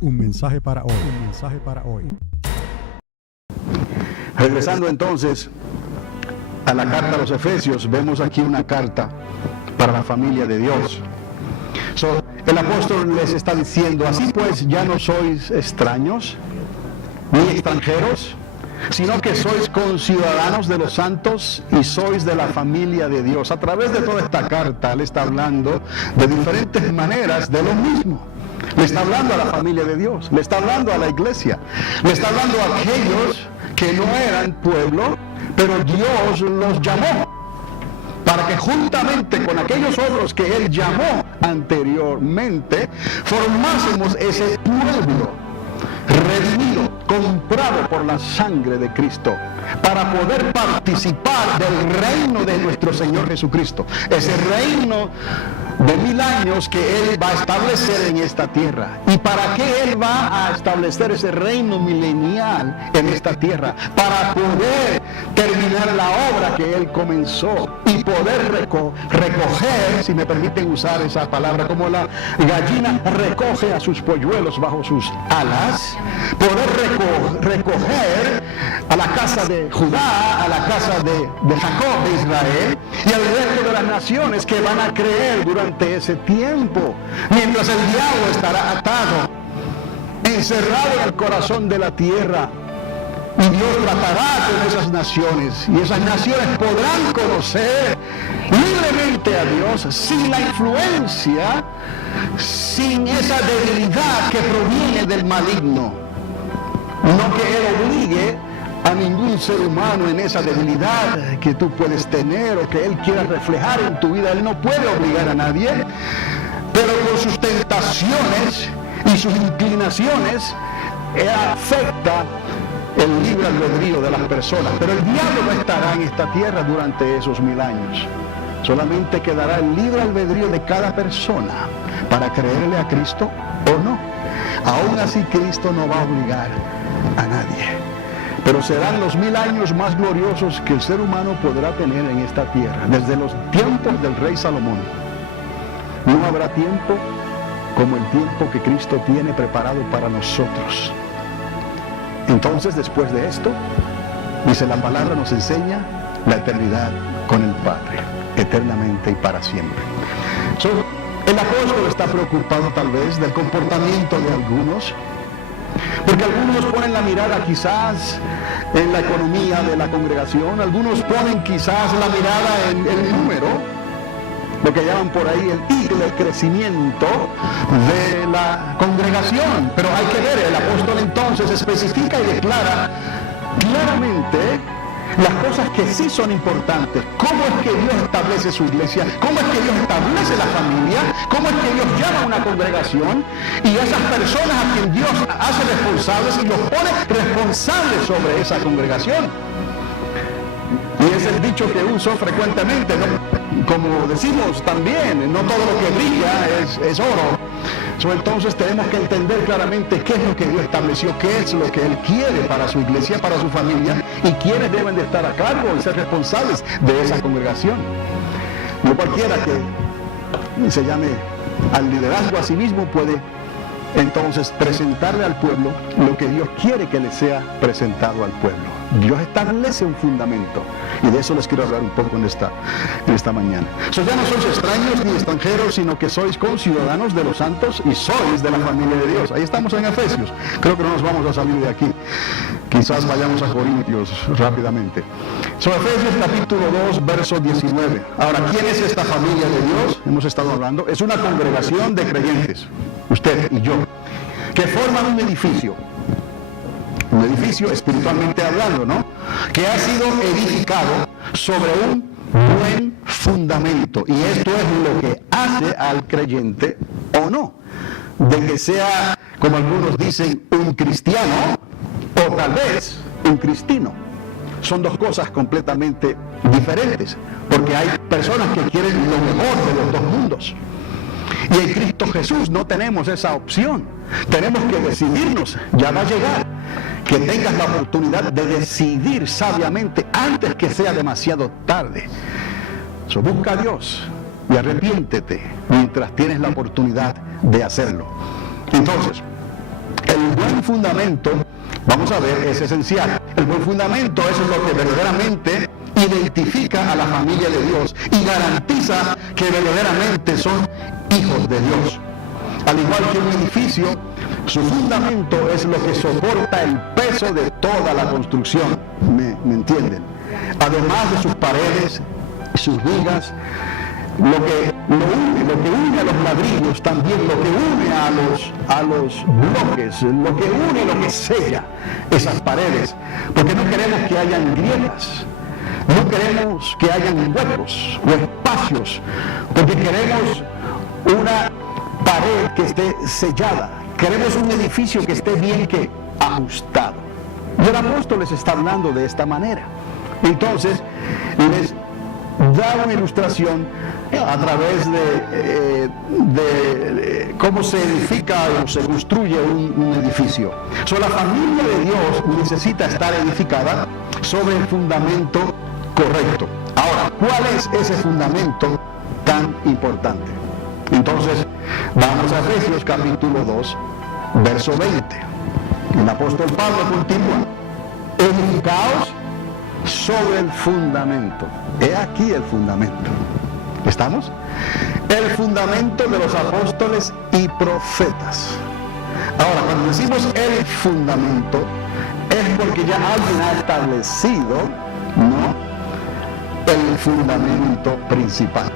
Un mensaje para hoy. Un mensaje para hoy. Regresando entonces a la carta a los Efesios, vemos aquí una carta para la familia de Dios. El apóstol les está diciendo, así pues ya no sois extraños ni extranjeros, sino que sois conciudadanos de los santos y sois de la familia de Dios. A través de toda esta carta le está hablando de diferentes maneras de lo mismo. Le está hablando a la familia de Dios, le está hablando a la iglesia, le está hablando a aquellos que no eran pueblo, pero Dios los llamó para que juntamente con aquellos otros que Él llamó anteriormente, formásemos ese pueblo redimido, comprado por la sangre de Cristo, para poder participar del reino de nuestro Señor Jesucristo, ese reino de 1000 años que Él va a establecer en esta tierra. ¿Y para qué Él va a establecer ese reino milenial en esta tierra? Para poder terminar la obra que Él comenzó y poder recoger, si me permiten usar esa palabra, como la gallina recoge a sus polluelos bajo sus alas, poder recoger a la casa de Judá, a la casa de Jacob, de Israel, y al resto de las naciones que van a creer durante ese tiempo, mientras el diablo estará atado, encerrado en el corazón de la tierra, y Dios tratará con esas naciones, y esas naciones podrán conocer libremente a Dios sin la influencia, sin esa debilidad que proviene del maligno. No que Él obligue a ningún ser humano en esa debilidad que tú puedes tener o que Él quiera reflejar en tu vida. Él no puede obligar a nadie, pero con sus tentaciones y sus inclinaciones afecta el libre albedrío de las personas. Pero el diablo no estará en esta tierra durante esos 1000 años. Solamente quedará el libre albedrío de cada persona para creerle a Cristo o no. Aún así, Cristo no va a obligar a nadie. Pero serán los 1000 años más gloriosos que el ser humano podrá tener en esta tierra, desde los tiempos del rey Salomón. No habrá tiempo como el tiempo que Cristo tiene preparado para nosotros. Entonces, después de esto, dice la palabra, nos enseña la eternidad con el Padre, eternamente y para siempre. El apóstol está preocupado tal vez del comportamiento de algunos, porque algunos ponen la mirada quizás en la economía de la congregación, algunos ponen quizás la mirada en el número, lo que llaman por ahí el crecimiento de la congregación. Pero hay que ver, el apóstol entonces especifica y declara claramente las cosas que sí son importantes. ¿Cómo es que Dios establece su iglesia? ¿Cómo es que Dios establece la familia? ¿Cómo es que Dios llama a una congregación? Y esas personas a quien Dios hace responsables y los pone responsables sobre esa congregación. Y es el dicho que uso frecuentemente, ¿no? Como decimos también, no todo lo que brilla es oro. Entonces tenemos que entender claramente qué es lo que Dios estableció, qué es lo que Él quiere para su iglesia, para su familia, y quiénes deben de estar a cargo y ser responsables de esa congregación. No cualquiera que se llame al liderazgo a sí mismo puede entonces presentarle al pueblo lo que Dios quiere que le sea presentado al pueblo. Dios establece un fundamento, y de eso les quiero hablar un poco en esta mañana. Ya no sois extraños ni extranjeros, sino que sois conciudadanos de los santos y sois de la familia de Dios. Ahí estamos en Efesios. Creo que no nos vamos a salir de aquí. Quizás vayamos a Corintios rápidamente. Efesios capítulo 2, verso 19. Ahora, ¿quién es esta familia de Dios? Hemos estado hablando. Es una congregación de creyentes, usted y yo, que forman un edificio espiritualmente hablando, ¿no? Que ha sido edificado sobre un buen fundamento. Y esto es lo que hace al creyente o no, de que sea, como algunos dicen, un cristiano o tal vez un cristino. Son dos cosas completamente diferentes, porque hay personas que quieren lo mejor de los dos mundos. Y en Cristo Jesús no tenemos esa opción. Tenemos que decidirnos. Ya va a llegar que tengas la oportunidad de decidir sabiamente antes que sea demasiado tarde. Busca a Dios y arrepiéntete mientras tienes la oportunidad de hacerlo. Entonces, El buen fundamento, vamos a ver, es esencial. El buen fundamento es lo que verdaderamente identifica a la familia de Dios y garantiza que verdaderamente son hijos de Dios. Al igual que un edificio, su fundamento es lo que soporta el peso de toda la construcción. ¿Me entienden? Además de sus paredes, sus vigas, lo que une a los ladrillos, también lo que une a los bloques, lo que une y lo que sella esas paredes, porque no queremos que hayan grietas, no queremos que hayan huecos o espacios, porque queremos una pared que esté sellada, queremos un edificio que esté bien ajustado. Y el apóstol les está hablando de esta manera. Entonces, les da una ilustración a través de cómo se edifica o se construye un edificio. La familia de Dios necesita estar edificada sobre el fundamento correcto. Ahora, ¿cuál es ese fundamento tan importante? Entonces, vamos a Efesios capítulo 2, verso 20. El apóstol Pablo continúa: edificaos sobre el fundamento. He aquí el fundamento. ¿Estamos? El fundamento de los apóstoles y profetas. Ahora, cuando decimos el fundamento, es porque ya alguien ha establecido, ¿no?, el fundamento principal.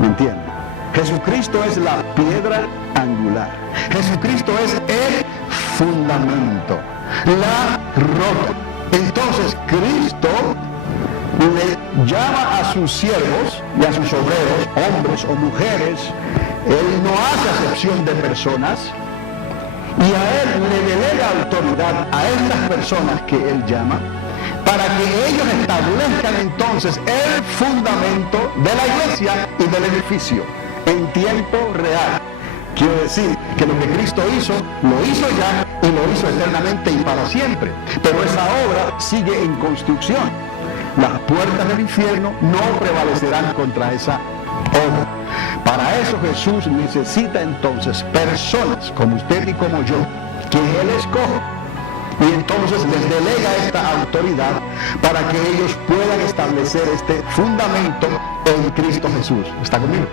¿Me entienden? Jesucristo es la piedra angular. Jesucristo es el fundamento, la roca. Entonces Cristo le llama a sus siervos y a sus obreros, hombres o mujeres. Él no hace acepción de personas y a Él le delega autoridad a estas personas que Él llama para que ellos establezcan entonces el fundamento de la iglesia y del edificio en tiempo real. Quiero decir que lo que Cristo hizo, lo hizo ya y lo hizo eternamente y para siempre. Pero esa obra sigue en construcción. Las puertas del infierno no prevalecerán contra esa obra. Para eso Jesús necesita entonces personas como usted y como yo, que Él escoge. Y entonces les delega esta autoridad para que ellos puedan establecer este fundamento en Cristo Jesús. ¿Está conmigo?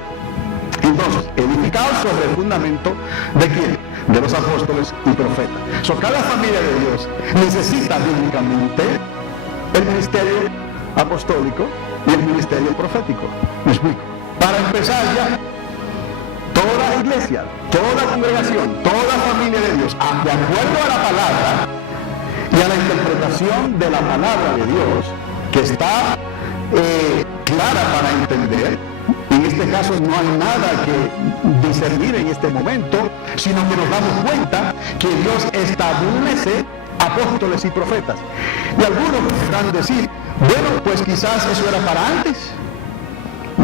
Entonces, edificados sobre el fundamento ¿de quién? De los apóstoles y profetas. Cada familia de Dios necesita bíblicamente el ministerio apostólico y el ministerio profético. ¿Me explico? Para empezar ya, toda iglesia, toda congregación, toda familia de Dios, de acuerdo a la palabra y a la interpretación de la palabra de Dios, que está clara para entender. En este caso no hay nada que discernir en este momento, sino que nos damos cuenta que Dios establece apóstoles y profetas. Y algunos podrán decir, bueno, pues quizás eso era para antes,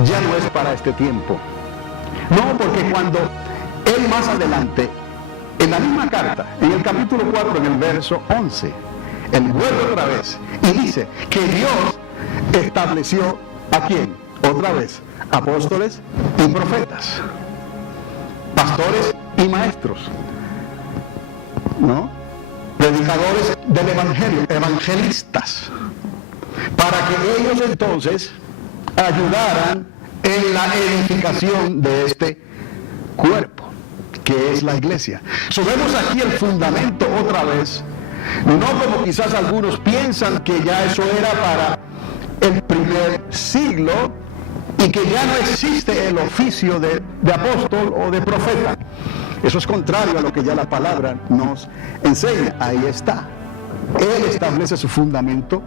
ya no es para este tiempo. No, porque cuando Él más adelante, en la misma carta, en el capítulo 4, en el verso 11, Él vuelve otra vez y dice que Dios estableció ¿a quién? Otra vez, apóstoles y profetas, pastores y maestros, ¿no?, predicadores del evangelio, evangelistas, para que ellos entonces ayudaran en la edificación de este cuerpo, que es la iglesia. Vemos aquí el fundamento otra vez, no como quizás algunos piensan que ya eso era para el primer siglo, y que ya no existe el oficio de apóstol o de profeta. Eso es contrario a lo que ya la palabra nos enseña. Ahí está. Él establece su fundamento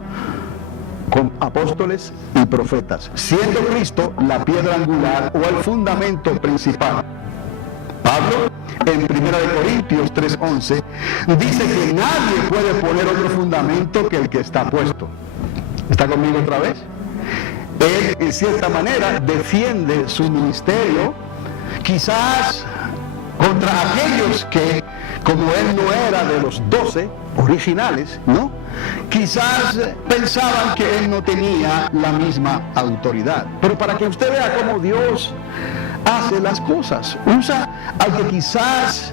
con apóstoles y profetas, siendo Cristo la piedra angular o el fundamento principal. Pablo, en 1 Corintios 3:11, dice que nadie puede poner otro fundamento que el que está puesto. ¿Está conmigo otra vez? Él, en cierta manera, defiende su ministerio, quizás contra aquellos que, como él no era de los 12 originales, ¿no?, quizás pensaban que él no tenía la misma autoridad. Pero para que usted vea cómo Dios hace las cosas, usa al que quizás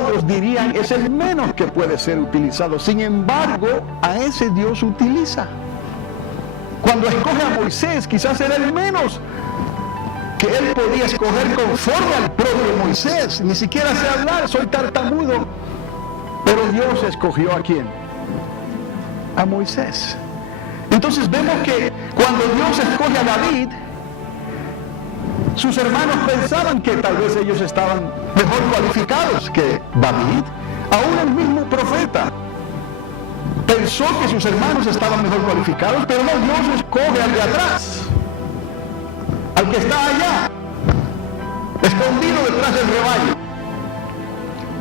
Otros dirían, es el menos que puede ser utilizado. Sin embargo, a ese Dios utiliza. Cuando escoge a Moisés, quizás era el menos que él podía escoger conforme al propio Moisés. Ni siquiera sé hablar, soy tartamudo. Pero Dios escogió ¿a quién? A Moisés. Entonces vemos que cuando Dios escoge a David, sus hermanos pensaban que tal vez ellos estaban mejor cualificados que David. Aún el mismo profeta pensó que sus hermanos estaban mejor cualificados, pero no, Dios escoge al de atrás, al que está allá, escondido detrás del rebaño,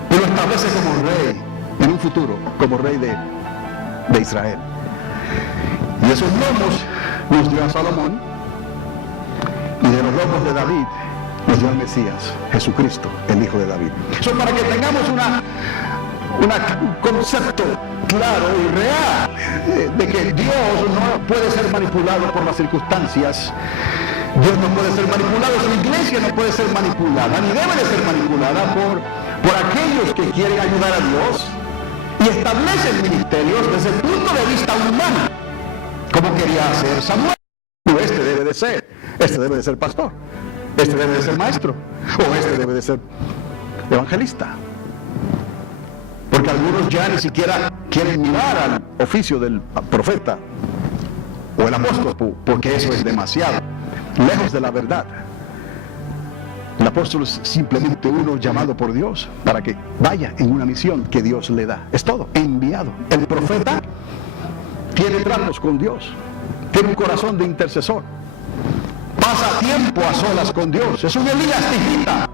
y lo establece como rey, en un futuro, como rey de Israel. Y esos lomos nos dio a Salomón, y de los lomos de David nos dio al Mesías, Jesucristo, el Hijo de David. Eso para que tengamos un concepto claro y real de que Dios no puede ser manipulado por las circunstancias. Dios no puede ser manipulado, su iglesia no puede ser manipulada, ni debe de ser manipulada por aquellos que quieren ayudar a Dios y establecen ministerios desde el punto de vista humano, como quería hacer Samuel. Este debe de ser pastor, este debe de ser maestro, o este debe de ser evangelista. Porque algunos ya ni siquiera quieren mirar al oficio del profeta o el apóstol, porque eso es demasiado lejos de la verdad. El apóstol es simplemente uno llamado por Dios para que vaya en una misión que Dios le da. Es todo, enviado. El profeta tiene tratos con Dios, tiene un corazón de intercesor, pasa tiempo a solas con Dios. Es un Elías tijita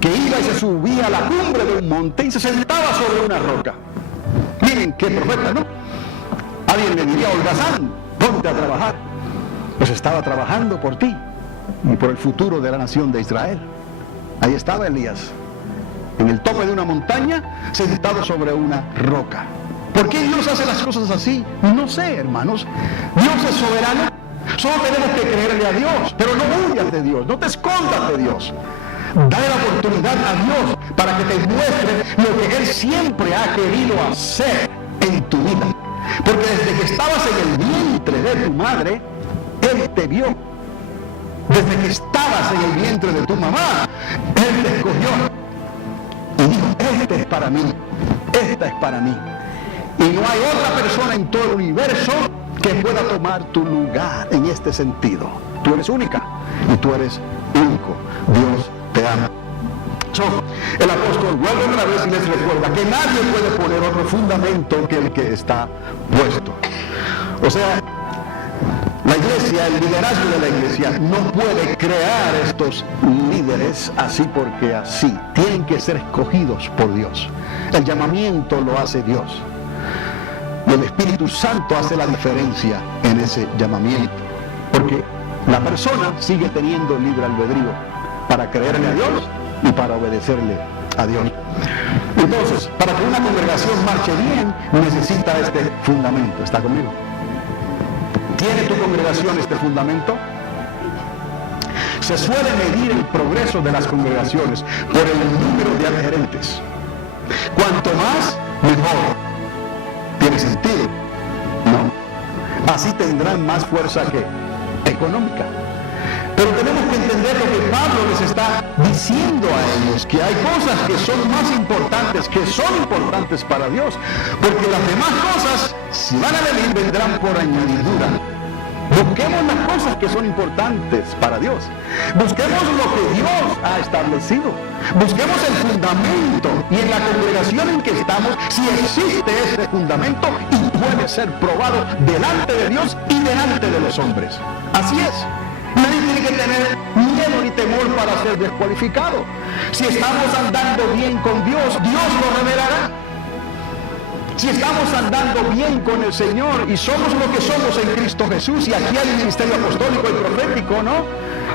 que iba y se subía a la cumbre de un monte y se sentaba sobre una roca. Miren qué profeta, ¿no? Alguien le diría, holgazán, ponte a trabajar. Pues estaba trabajando por ti y por el futuro de la nación de Israel. Ahí estaba Elías, en el tope de una montaña, sentado sobre una roca. ¿Por qué Dios hace las cosas así? No sé, hermanos. Dios es soberano. Solo tenemos que creerle a Dios. Pero no huyas de Dios, no te escondas de Dios. Dale la oportunidad a Dios para que te muestre lo que Él siempre ha querido hacer en tu vida. Porque desde que estabas en el vientre de tu madre, Él te vio. Desde que estabas en el vientre de tu mamá, Él te escogió. Y dijo, este es para mí, esta es para mí. Y no hay otra persona en todo el universo que pueda tomar tu lugar en este sentido. Tú eres única y tú eres único. Dios te ama. El apóstol vuelve otra vez y les recuerda que nadie puede poner otro fundamento que el que está puesto. O sea, la iglesia, el liderazgo de la iglesia no puede crear estos líderes así porque así. Tienen que ser escogidos por Dios. El llamamiento lo hace Dios. Y el Espíritu Santo hace la diferencia en ese llamamiento. Porque la persona sigue teniendo libre albedrío para creerle a Dios y para obedecerle a Dios. Entonces, para que una congregación marche bien, necesita este fundamento. ¿Está conmigo? ¿Tiene tu congregación este fundamento? Se suele medir el progreso de las congregaciones por el número de adherentes. Cuanto más, mejor. ¿Tiene sentido? No. Así tendrán más fuerza que económica. Pero tenemos que entender lo que Pablo les está diciendo a ellos, que hay cosas que son más importantes, que son importantes para Dios, porque las demás cosas, si van a venir, vendrán por añadidura. Busquemos las cosas que son importantes para Dios. Busquemos lo que Dios ha establecido. Busquemos el fundamento y en la congregación en que estamos, si existe ese fundamento y puede ser probado delante de Dios y delante de los hombres. Así es. Nadie tiene que tener miedo ni temor para ser descualificado. Si estamos andando bien con Dios, Dios lo revelará. Si estamos andando bien con el Señor y somos lo que somos en Cristo Jesús, y aquí hay un ministerio apostólico y profético, ¿no?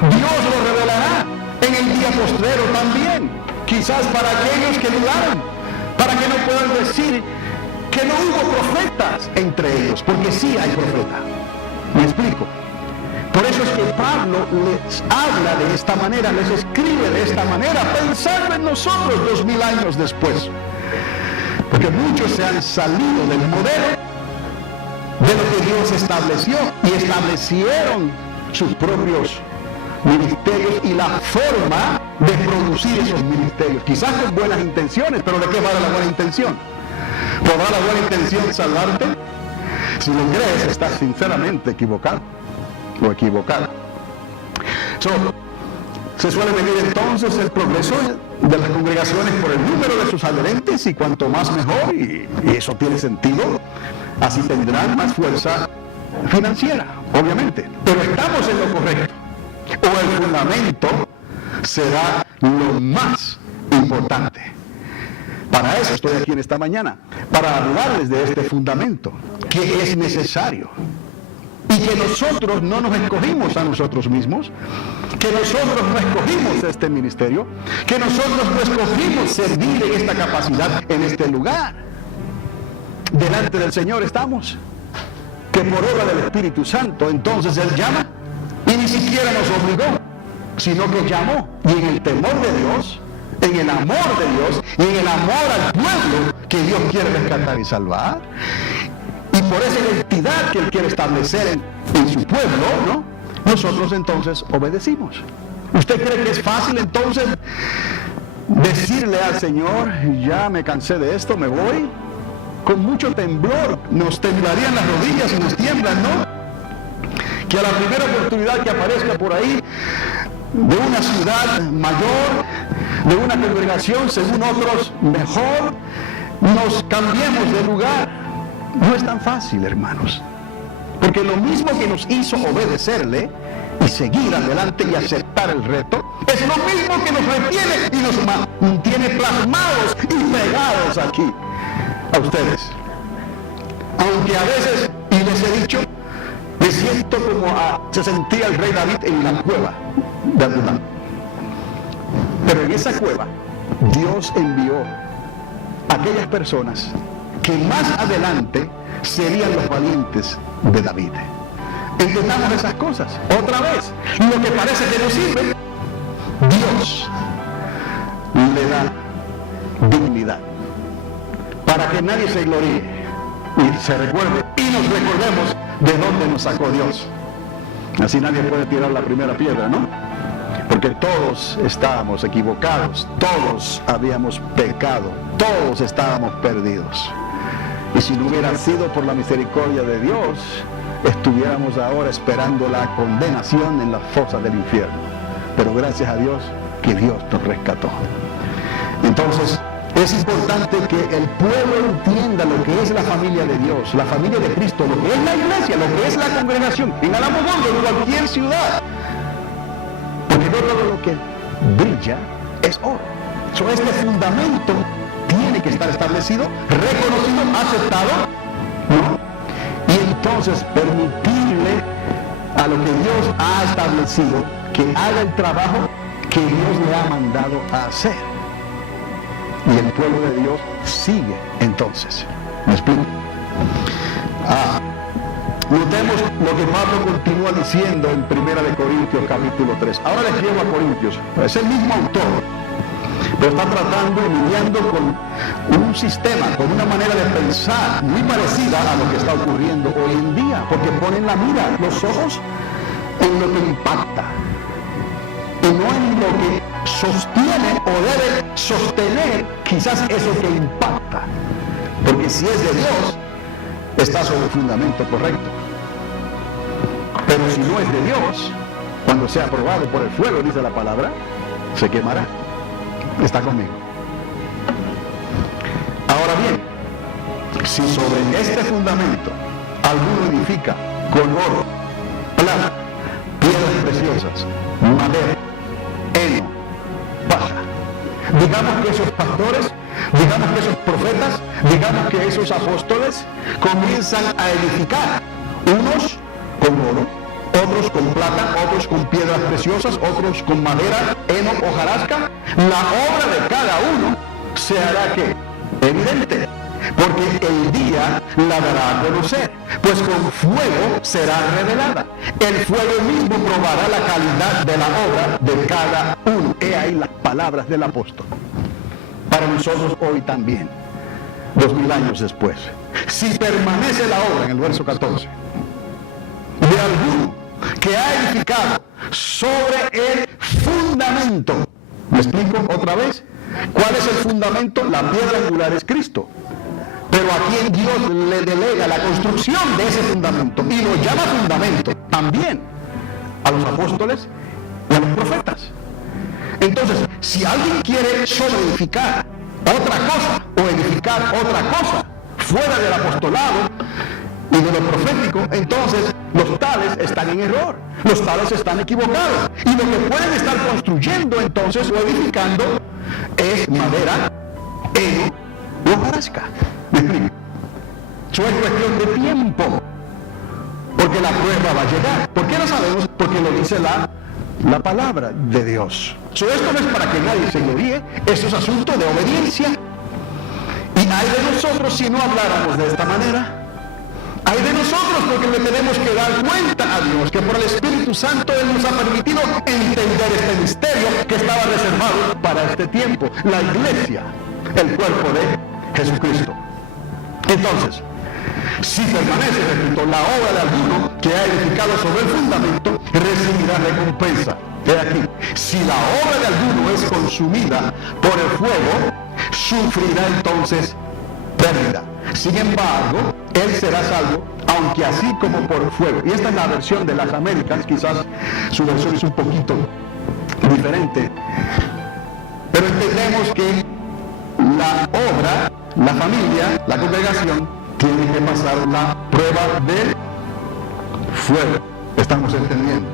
Dios lo revelará en el día postrero también. Quizás para aquellos que dudaron, para que no puedan decir que no hubo profetas entre ellos, porque sí hay profeta. ¿Me explico? Por eso es que Pablo les habla de esta manera, les escribe de esta manera, pensando en nosotros 2000 años después. Porque muchos se han salido del modelo de lo que Dios estableció y establecieron sus propios ministerios y la forma de producir esos ministerios. Quizás con buenas intenciones, pero ¿de qué vale la buena intención? ¿Podrá la buena intención salvarte? Si lo crees, estás sinceramente equivocado o equivocada. Se suele medir entonces el progreso de las congregaciones por el número de sus adherentes, y cuanto más mejor, y eso tiene sentido. Así tendrán más fuerza financiera, obviamente. Pero estamos en lo correcto. O el fundamento será lo más importante. Para eso estoy aquí en esta mañana, para hablarles de este fundamento, que es necesario. Y que nosotros no nos escogimos a nosotros mismos, que nosotros no escogimos este ministerio, que nosotros no escogimos servir en esta capacidad, en este lugar. Delante del Señor estamos, que por obra del Espíritu Santo, entonces Él llama, y ni siquiera nos obligó, sino que llamó, y en el temor de Dios, en el amor de Dios, y en el amor al pueblo que Dios quiere rescatar y salvar, y por esa identidad que Él quiere establecer en su pueblo, ¿no? Nosotros entonces obedecimos. ¿Usted cree que es fácil entonces decirle al Señor, ya me cansé de esto, me voy? Con mucho temblor, nos temblarían las rodillas y nos tiemblan, ¿no? Que a la primera oportunidad que aparezca por ahí, de una ciudad mayor, de una congregación, según otros, mejor, nos cambiemos de lugar. No es tan fácil, hermanos. Porque lo mismo que nos hizo obedecerle y seguir adelante y aceptar el reto, es lo mismo que nos retiene y nos mantiene plasmados y pegados aquí a ustedes. Aunque a veces, y les he dicho, me siento como se sentía el rey David en la cueva de Adulán. Pero en esa cueva Dios envió a aquellas personas que más adelante serían los valientes de David. Entendamos esas cosas. Otra vez, lo que parece que no sirve, Dios le da dignidad para que nadie se gloríe y se recuerde y nos recordemos de dónde nos sacó Dios. Así nadie puede tirar la primera piedra, ¿no? Porque todos estábamos equivocados, todos habíamos pecado, todos estábamos perdidos. Y si no hubiera sido por la misericordia de Dios, estuviéramos ahora esperando la condenación en las fosas del infierno. Pero gracias a Dios que Dios nos rescató. Entonces, es importante que el pueblo entienda lo que es la familia de Dios, la familia de Cristo, lo que es la iglesia, lo que es la congregación, en Alamogordo, en cualquier ciudad. Porque no todo lo que brilla es oro. Este fundamento tiene que estar establecido, reconocido, aceptado, ¿no? Y entonces permitirle a lo que Dios ha establecido que haga el trabajo que Dios le ha mandado a hacer. Y el pueblo de Dios sigue entonces. ¿Me explico? Notemos lo que Pablo continúa diciendo en 1 Corintios capítulo 3. Ahora les llevo a Corintios. Es el mismo autor, pero está tratando y lidiando con un sistema, con una manera de pensar muy parecida a lo que está ocurriendo hoy en día, porque ponen la mira, los ojos, en lo que impacta, y no en lo que sostiene o debe sostener quizás eso que impacta. Porque si es de Dios, está sobre el fundamento correcto. Pero si no es de Dios, cuando sea probado por el fuego, dice la palabra, se quemará. Está conmigo. Ahora bien, si sobre este fundamento alguno edifica con oro, plata, piedras preciosas, madera, heno, paja, digamos que esos pastores, digamos que esos profetas, digamos que esos apóstoles comienzan a edificar, unos con oro, otros con plata, otros con piedras preciosas, otros con madera, heno, hojarasca. La obra de cada uno se hará que evidente, porque el día la dará a conocer, pues con fuego será revelada. El fuego mismo probará la calidad de la obra de cada uno. He ahí las palabras del apóstol. Para nosotros hoy también, 2000 años después, si permanece la obra, en el verso 14, de alguno que ha edificado sobre el fundamento. ¿Me explico otra vez? ¿Cuál es el fundamento? La piedra angular es Cristo. Pero a quien Dios le delega la construcción de ese fundamento y lo llama fundamento también a los apóstoles y a los profetas. Entonces, si alguien quiere sobreedificar otra cosa o edificar otra cosa fuera del apostolado y de lo profético, entonces los tales están en error, los tales están equivocados, y lo que pueden estar construyendo entonces o edificando es madera, heno o hojarasca. ¿Me explico? Eso es cuestión de tiempo, porque la prueba va a llegar. ¿Por qué lo sabemos? Porque lo dice la palabra de Dios. Esto no es para que nadie se gloríe, esto es asunto de obediencia. Y hay de nosotros si no habláramos de esta manera. Hay de nosotros porque le tenemos que dar cuenta a Dios que por el Espíritu Santo Él nos ha permitido entender este misterio que estaba reservado para este tiempo. La iglesia, el cuerpo de Jesucristo. Entonces, si permanece, repito, la obra de alguno que ha edificado sobre el fundamento, recibirá recompensa. He aquí, si la obra de alguno es consumida por el fuego, sufrirá entonces pérdida. Sin embargo, él será salvo, aunque así como por fuego. Y esta es la versión de las Américas, quizás su versión es un poquito diferente. Pero entendemos que la obra, la familia, la congregación, tiene que pasar la prueba del fuego. ¿Estamos entendiendo?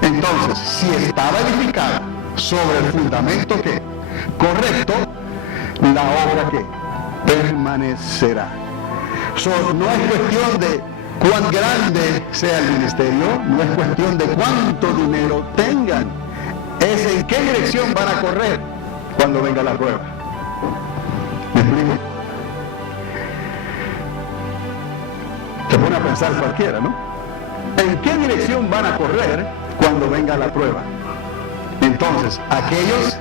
Entonces, si estaba edificada sobre el fundamento que correcto, la obra que permanecerá. No es cuestión de cuán grande sea el ministerio, no es cuestión de cuánto dinero tengan, es en qué dirección van a correr cuando venga la prueba. ¿Me explico? Se pone a pensar cualquiera, ¿no? ¿En qué dirección van a correr cuando venga la prueba? Entonces, aquellos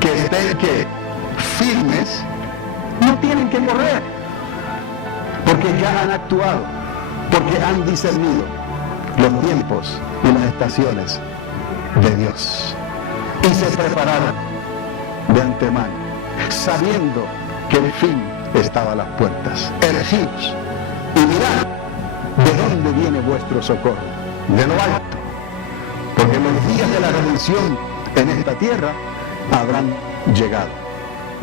que estén firmes no tienen que correr, porque ya han actuado, porque han discernido los tiempos y las estaciones de Dios y se prepararon de antemano, sabiendo que el fin estaba a las puertas. Elegidos, y mirad de dónde viene vuestro socorro, de lo alto, porque los días de la redención en esta tierra habrán llegado.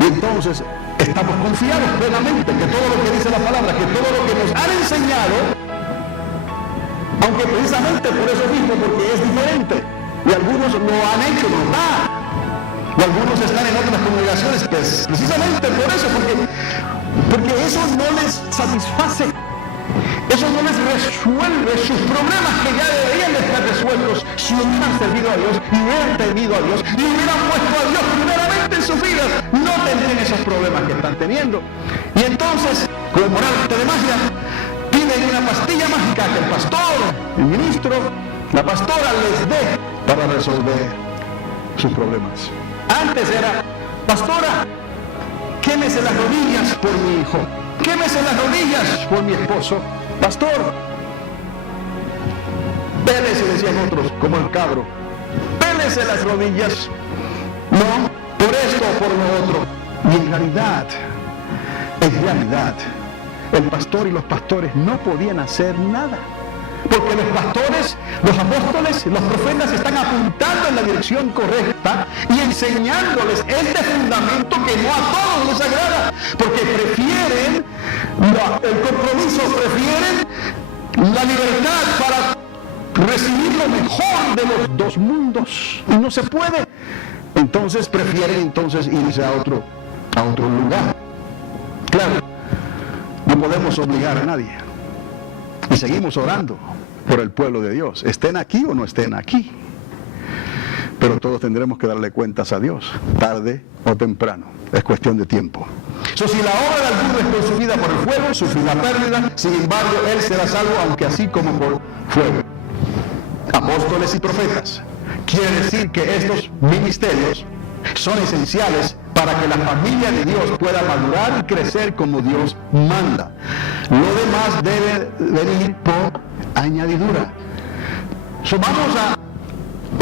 Y entonces estamos confiados plenamente que todo lo que dice la palabra, que todo lo que nos han enseñado, aunque precisamente por eso mismo, porque es diferente, y algunos lo han hecho notar, y algunos están en otras congregaciones, pues, precisamente por eso, porque eso no les satisface, eso no les resuelve sus problemas que ya deberían de estar resueltos si hubieran servido a Dios y hubieran temido a Dios y hubieran puesto a Dios primeramente en sus vidas. No tendrían esos problemas que están teniendo. Y entonces, como por arte de magia, piden una pastilla mágica que el pastor, el ministro, la pastora les dé para resolver sus problemas. Antes era, pastora, quémese las rodillas por mi hijo, quémese las rodillas por mi esposo. Pastor, pélese, decían otros, como el cabro, pélese las rodillas, no, por esto o por lo otro. Y en realidad, el pastor y los pastores no podían hacer nada, porque los pastores, los apóstoles, los profetas están apuntando en la dirección correcta y enseñándoles este fundamento que no a todos les agrada, porque prefieren el compromiso, prefieren la libertad para recibir lo mejor de los dos mundos, y no se puede. Entonces prefieren irse a otro lugar. Claro, no podemos obligar a nadie. Y seguimos orando por el pueblo de Dios, estén aquí o no estén aquí. Pero todos tendremos que darle cuentas a Dios, tarde o temprano. Es cuestión de tiempo. Si la obra de alguno es consumida por el fuego, sufrirá pérdida, sin embargo, él será salvo, aunque así como por fuego. Apóstoles y profetas. Quiere decir que estos ministerios son esenciales para que la familia de Dios pueda madurar y crecer como Dios manda. Lo demás debe venir por añadidura. Vamos a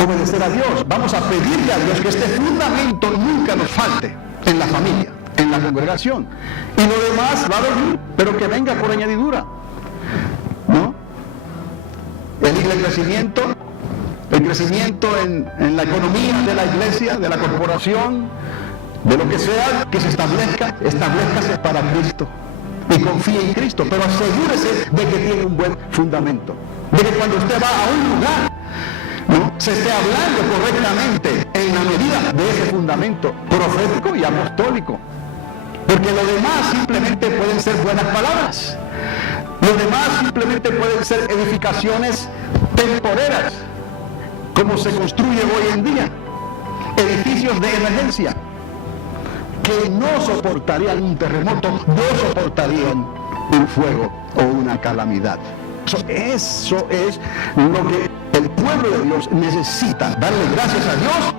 obedecer a Dios, vamos a pedirle a Dios que este fundamento nunca nos falte en la familia, en la congregación. Y lo demás va a venir, pero que venga por añadidura, ¿no? El crecimiento en la economía de la iglesia, de la corporación, de lo que sea que se establezcase para Cristo. Y confíe en Cristo, pero asegúrese de que tiene un buen fundamento. De que cuando usted va a un lugar, ¿no?, se esté hablando correctamente en la medida de ese fundamento profético y apostólico. Porque lo demás simplemente pueden ser buenas palabras. Lo demás simplemente pueden ser edificaciones temporeras, como se construye hoy en día. Edificios de emergencia que no soportarían un terremoto, no soportarían un fuego o una calamidad. Eso es lo que el pueblo de Dios necesita, darle gracias a Dios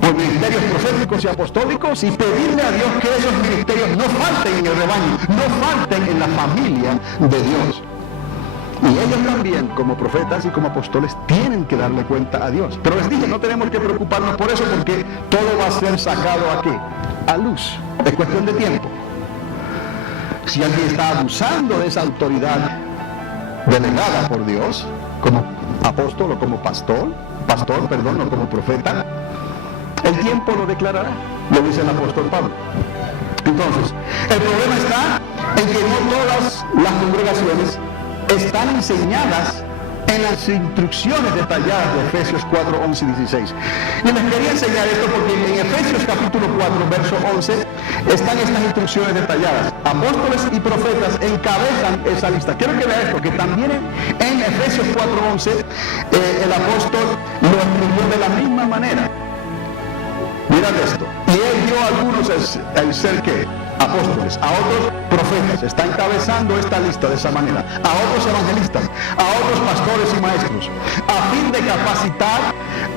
por ministerios proféticos y apostólicos y pedirle a Dios que esos ministerios no falten en el rebaño, no falten en la familia de Dios. Y ellos también, como profetas y como apóstoles, tienen que darle cuenta a Dios. Pero les dije, no tenemos que preocuparnos por eso, porque todo va a ser sacado aquí, a luz. Es cuestión de tiempo. Si alguien está abusando de esa autoridad delegada por Dios, como apóstol o como pastor, o como profeta, el tiempo lo declarará, lo dice el apóstol Pablo. Entonces, el problema está en que no todas las congregaciones están enseñadas en las instrucciones detalladas de Efesios 4, 11 y 16. Y les quería enseñar esto porque en Efesios capítulo 4, verso 11, están estas instrucciones detalladas. Apóstoles y profetas encabezan esa lista. Quiero que vea esto, que también en Efesios 4, 11, el apóstol lo escribió de la misma manera. Mirad esto. Y él dio a algunos el ser que apóstoles, a otros profetas, está encabezando esta lista de esa manera, a otros evangelistas, a otros pastores y maestros, a fin de capacitar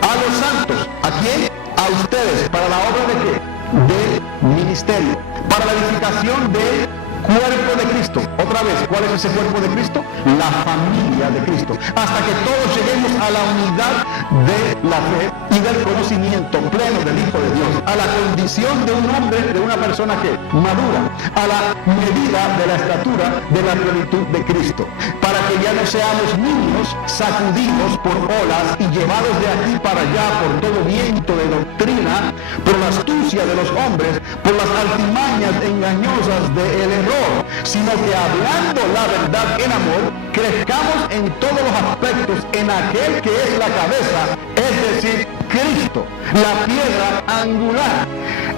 a los santos. ¿A quién? A ustedes, para la obra de qué? De ministerio, para la edificación del cuerpo de Cristo. Otra vez, ¿cuál es ese cuerpo de Cristo? La familia de Cristo. Hasta que todos lleguemos a la unidad de la fe y del conocimiento pleno del Hijo de Dios, a la condición de un hombre, de una persona que madura, a la medida de la estatura de la plenitud de Cristo, para que ya no seamos niños sacudidos por olas y llevados de aquí para allá por todo viento de doctrina, por la astucia de los hombres, por las artimañas engañosas del error, sino que hablando la verdad en amor, crezcamos en todos los aspectos en aquel que es la cabeza, es decir, Cristo, la piedra angular,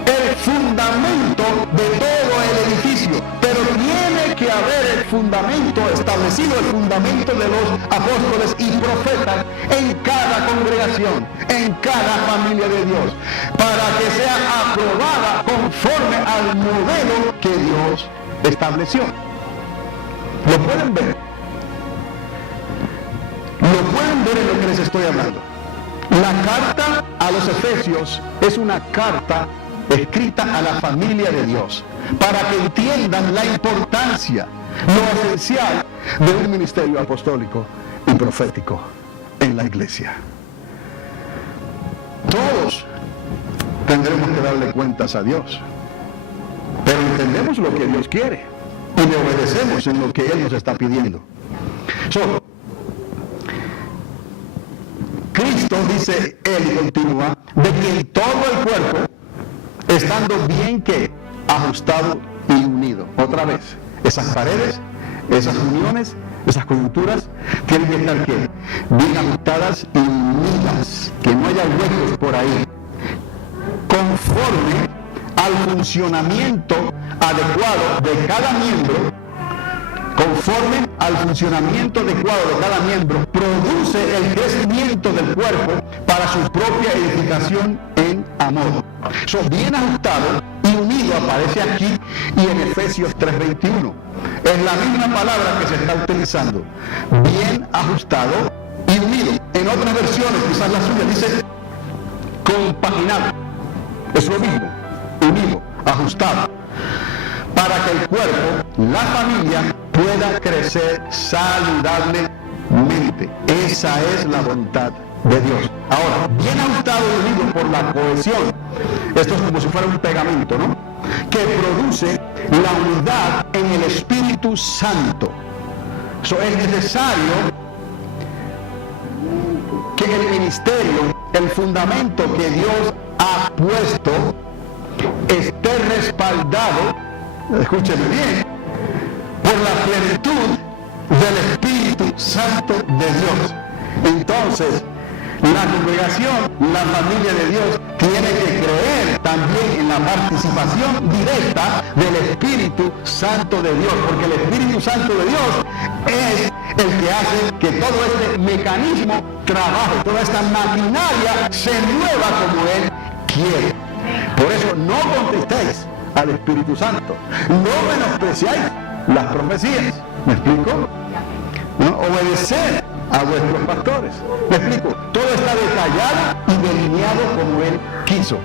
el fundamento de todo el edificio. Pero tiene que haber el fundamento establecido, el fundamento de los apóstoles y profetas en cada congregación, en cada familia de Dios, para que sea aprobada conforme al modelo que Dios estableció. ¿Lo pueden ver? ¿Lo pueden ver en lo que les estoy hablando? La carta a los Efesios es una carta escrita a la familia de Dios, para que entiendan la importancia, lo esencial de un ministerio apostólico y profético en la iglesia. Todos tendremos que darle cuentas a Dios, pero entendemos lo que Dios quiere y le obedecemos en lo que Él nos está pidiendo. Cristo, dice Él y continúa, de que todo el cuerpo, estando bien que ajustado y unido. Otra vez, esas paredes, esas uniones, esas coyunturas tienen que estar ¿qué? Bien ajustadas y unidas, que no haya huecos por ahí, conforme al funcionamiento adecuado de cada miembro. Conforme al funcionamiento adecuado de cada miembro, produce el crecimiento del cuerpo para su propia edificación en amor. Son bien ajustados y y unido aparece aquí y en Efesios 3:21. Es la misma palabra que se está utilizando. Bien ajustado y unido. En otras versiones, quizás la suya, dice compaginado. Es lo mismo. Unido, ajustado. Para que el cuerpo, la familia, pueda crecer saludablemente. Esa es la voluntad de Dios. Ahora, bien ajustado y unido por la cohesión. Esto es como si fuera un pegamento, ¿no? Que produce la unidad en el Espíritu Santo. Es necesario que el ministerio, el fundamento que Dios ha puesto, esté respaldado, escúcheme bien, por la plenitud del Espíritu Santo de Dios. Entonces, la congregación, la familia de Dios, tiene que creer también en la participación directa del Espíritu Santo de Dios, porque el Espíritu Santo de Dios es el que hace que todo este mecanismo trabaje, toda esta maquinaria se mueva como Él quiere. Por eso no contristéis al Espíritu Santo, no menospreciáis las profecías. ¿Me explico? ¿No? Obedecer a vuestros pastores. ¿Me explico? Todo está detallado y delineado como Él quiso.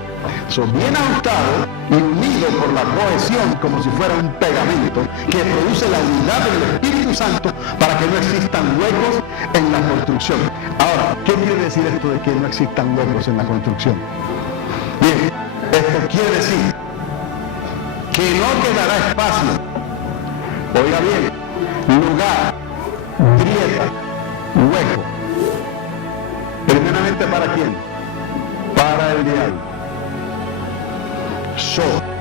Son bien ajustados y unidos por la cohesión, como si fuera un pegamento que produce la unidad del Espíritu Santo para que no existan huecos en la construcción. Ahora, ¿qué quiere decir esto de que no existan huecos en la construcción? Bien, esto quiere decir que no quedará espacio, oiga bien, lugar, grieta, hueco. Primeramente, ¿para quién? Para el diablo.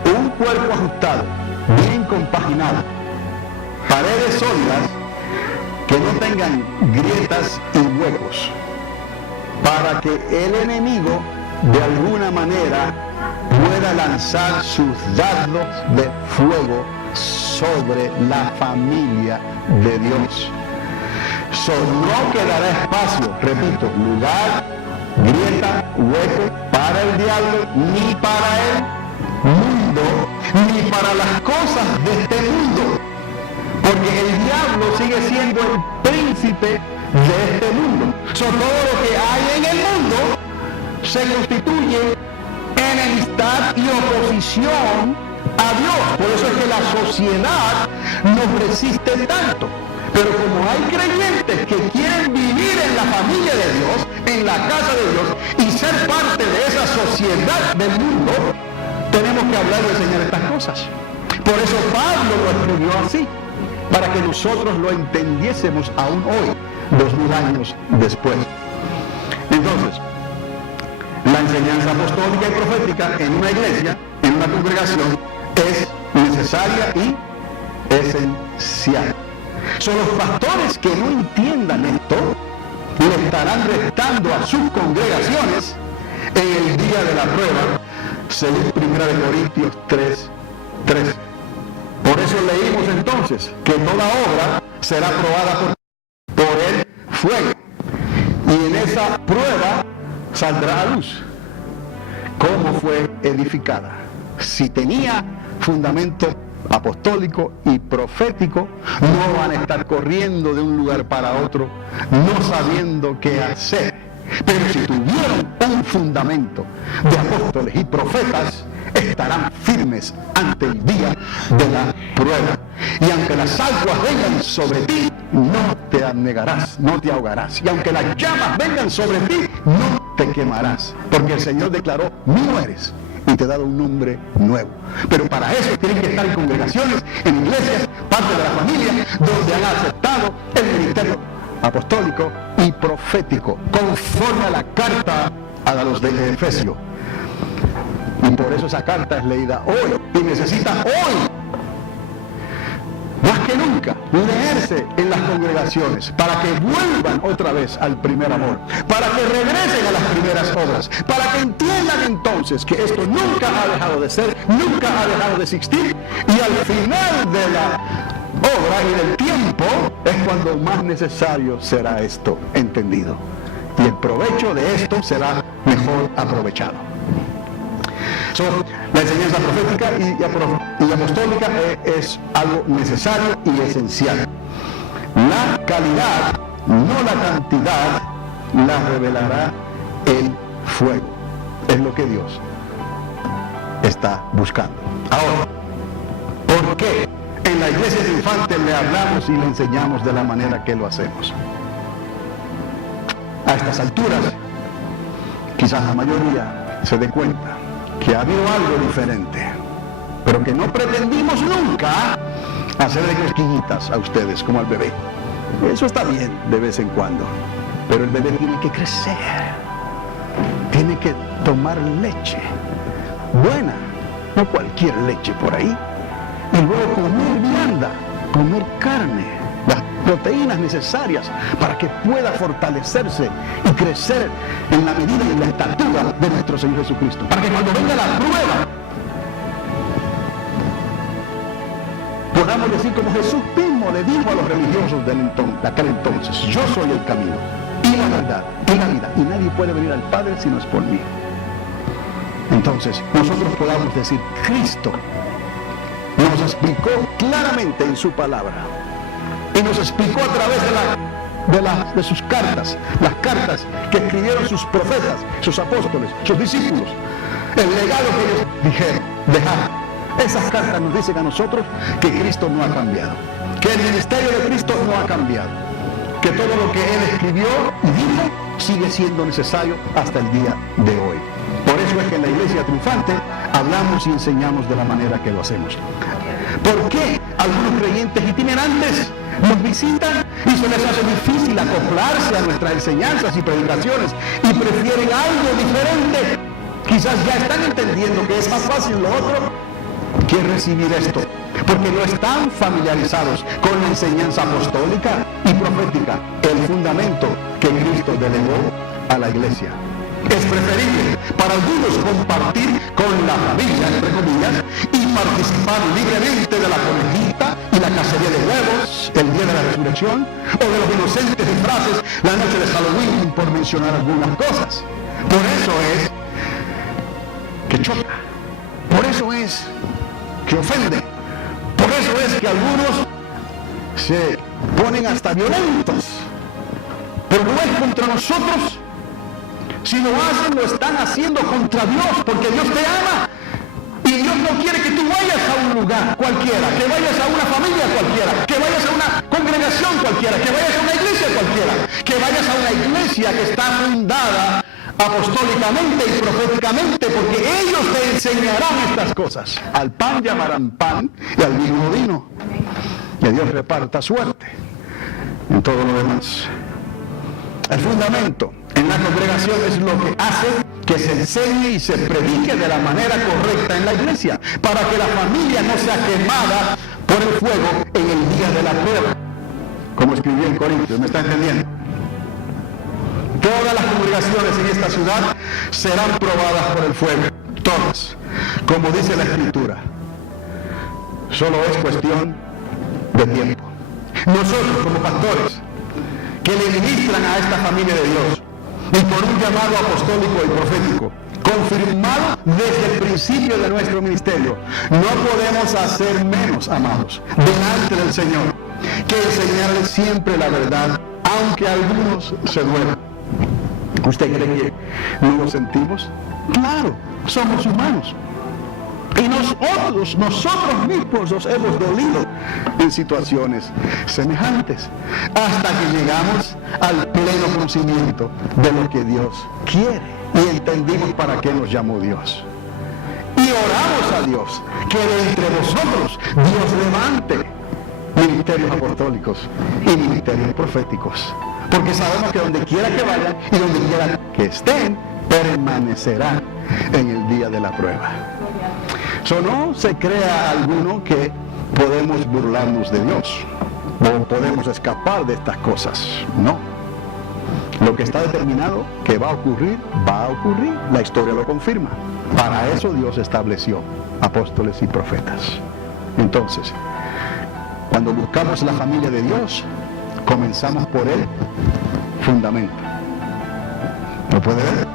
Un cuerpo ajustado, bien compaginado, paredes sólidas que no tengan grietas y huecos, para que el enemigo de alguna manera pueda lanzar sus dardos de fuego sobre la familia de Dios. No quedará espacio, repito, lugar, grieta, hueco para el diablo, ni para el mundo, ni para las cosas de este mundo, porque el diablo sigue siendo el príncipe de este mundo. Todo lo que hay en el mundo se constituye enemistad y oposición a Dios. Por eso es que la sociedad nos resiste tanto. Pero como hay creyentes que quieren vivir en la familia de Dios, en la casa de Dios, y ser parte de esa sociedad del mundo, tenemos que hablar y enseñar estas cosas. Por eso Pablo lo escribió así, para que nosotros lo entendiésemos aún hoy, 2000 años después. Entonces, la enseñanza apostólica y profética en una iglesia, en una congregación, es necesaria y esencial. Son los pastores que no entiendan esto, le estarán restando a sus congregaciones en el día de la prueba, según 1 Corintios 3:3. Por eso leímos entonces que toda obra será probada por el fuego, y en esa prueba saldrá a luz cómo fue edificada. Si tenía fundamento apostólico y profético, no van a estar corriendo de un lugar para otro, no sabiendo qué hacer. Pero si tuvieron un fundamento de apóstoles y profetas, estarán firmes ante el día de la prueba. Y aunque las aguas vengan sobre ti, no te anegarás, no te ahogarás. Y aunque las llamas vengan sobre ti, no te quemarás. Porque el Señor declaró: mío eres, y te he dado un nombre nuevo. Pero para eso tienen que estar en congregaciones, en iglesias, parte de la familia, donde han aceptado el ministerio apostólico y profético, conforme a la carta a los de Efesios. Y por eso esa carta es leída hoy, y necesita hoy, más que nunca, leerse en las congregaciones, para que vuelvan otra vez al primer amor, para que regresen a las primeras obras, para que entiendan entonces que esto nunca ha dejado de ser, nunca ha dejado de existir, y al final de la obra y del tiempo es cuando más necesario será esto entendido, y el provecho de esto será mejor aprovechado. La enseñanza profética y apostólica es algo necesario y esencial. La calidad, no la cantidad, la revelará el fuego. Es lo que Dios está buscando. Ahora, ¿por qué en la iglesia de infantes le hablamos y le enseñamos de la manera que lo hacemos? A estas alturas, quizás la mayoría se dé cuenta que ha habido algo diferente, pero que no pretendimos nunca hacerle cosquillitas a ustedes como al bebé. Eso está bien de vez en cuando, pero el bebé tiene que crecer, tiene que tomar leche buena, no cualquier leche por ahí, y luego comer vianda, comer carne, las proteínas necesarias para que pueda fortalecerse y crecer en la medida y la estatura de nuestro Señor Jesucristo, para que cuando venga la prueba podamos decir como Jesús mismo le dijo a los religiosos de aquel entonces: yo soy el camino y la verdad y la vida, y nadie puede venir al Padre si no es por mí. Entonces nosotros podamos decir: Cristo nos explicó claramente en su palabra, y nos explicó a través de sus cartas, las cartas que escribieron sus profetas, sus apóstoles, sus discípulos, el legado que ellos dejaron. Esas cartas nos dicen a nosotros que Cristo no ha cambiado, que el ministerio de Cristo no ha cambiado, que todo lo que Él escribió y dijo sigue siendo necesario hasta el día de hoy. Por eso es que en la iglesia triunfante hablamos y enseñamos de la manera que lo hacemos. ¿Por qué algunos creyentes itinerantes nos visitan y se les hace difícil acoplarse a nuestras enseñanzas y predicaciones y prefieren algo diferente? Quizás ya están entendiendo que es más fácil lo otro que recibir esto, porque no están familiarizados con la enseñanza apostólica y profética, el fundamento que Cristo delegó a la iglesia. Es preferible para algunos compartir con la familia, entre comillas, y participar libremente de la conejita y la cacería de huevos el día de la resurrección, o de los inocentes disfraces la noche de Halloween, por mencionar algunas cosas. Por eso es que choca, por eso es que ofende, por eso es que algunos se ponen hasta violentos, pero no es contra nosotros. Si lo hacen, lo están haciendo contra Dios, porque Dios te ama y Dios no quiere que tú vayas a un lugar cualquiera, que vayas a una familia cualquiera, que vayas a una congregación cualquiera, que vayas a una iglesia cualquiera, que vayas a una iglesia que está fundada apostólicamente y proféticamente, porque ellos te enseñarán estas cosas. Al pan llamarán pan y al vino vino. Que Dios reparta suerte en todo lo demás. El fundamento en la congregación es lo que hace que se enseñe y se predique de la manera correcta en la iglesia, para que la familia no sea quemada por el fuego en el día de la prueba. Como escribió en Corintios, ¿me está entendiendo? Todas las congregaciones en esta ciudad serán probadas por el fuego, todas, como dice la Escritura. Solo es cuestión de tiempo. Nosotros como pastores que le ministran a esta familia de Dios, y por un llamado apostólico y profético confirmado desde el principio de nuestro ministerio, no podemos hacer menos, amados, delante del Señor, que enseñarles siempre la verdad, aunque algunos se duelan. ¿Usted cree que no lo sentimos? Claro, somos humanos. Y nosotros mismos nos hemos dolido en situaciones semejantes, hasta que llegamos al pleno conocimiento de lo que Dios quiere y entendimos para qué nos llamó Dios. Y oramos a Dios que de entre vosotros Dios levante ministerios apostólicos y ministerios proféticos, porque sabemos que donde quiera que vayan y donde quiera que estén, permanecerán en el día de la prueba. No se crea alguno que podemos burlarnos de Dios o podemos escapar de estas cosas. No. Lo que está determinado que va a ocurrir, va a ocurrir. La historia lo confirma. Para eso Dios estableció apóstoles y profetas. Entonces, cuando buscamos la familia de Dios, comenzamos por el fundamento. ¿Lo puede ver?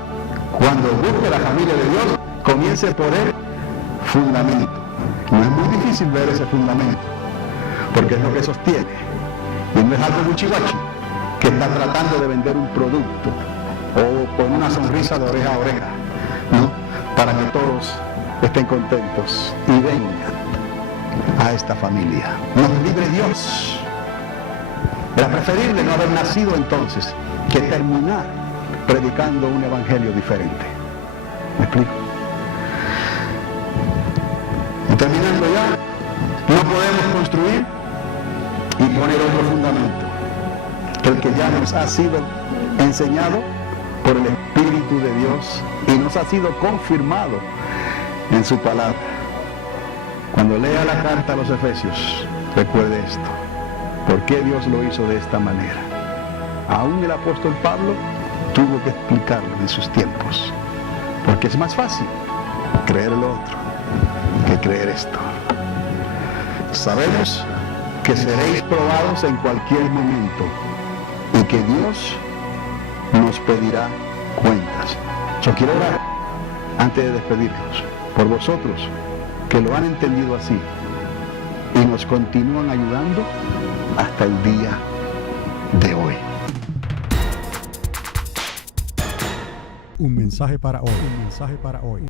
Cuando busque la familia de Dios, comience por el fundamento. No es muy difícil ver ese fundamento, porque es lo que sostiene. Y no es algo muy chivachi que está tratando de vender un producto o con una sonrisa de oreja a oreja, ¿no? Para que todos estén contentos y vengan a esta familia. Nos libre Dios. Era preferible no haber nacido entonces que terminar predicando un evangelio diferente. ¿Me explico? Y terminando ya, no podemos construir y poner otro fundamento, el que ya nos ha sido enseñado por el Espíritu de Dios y nos ha sido confirmado en su palabra. Cuando lea la carta a los Efesios, recuerde esto. ¿Por qué Dios lo hizo de esta manera? Aún el apóstol Pablo tuvo que explicarlo en sus tiempos, porque es más fácil creer lo otro que creer esto. Sabemos que seréis probados en cualquier momento y que Dios nos pedirá cuentas. Yo quiero orar antes de despedirnos por vosotros que lo han entendido así y nos continúan ayudando hasta el día de hoy. Un mensaje para hoy. Un mensaje para hoy.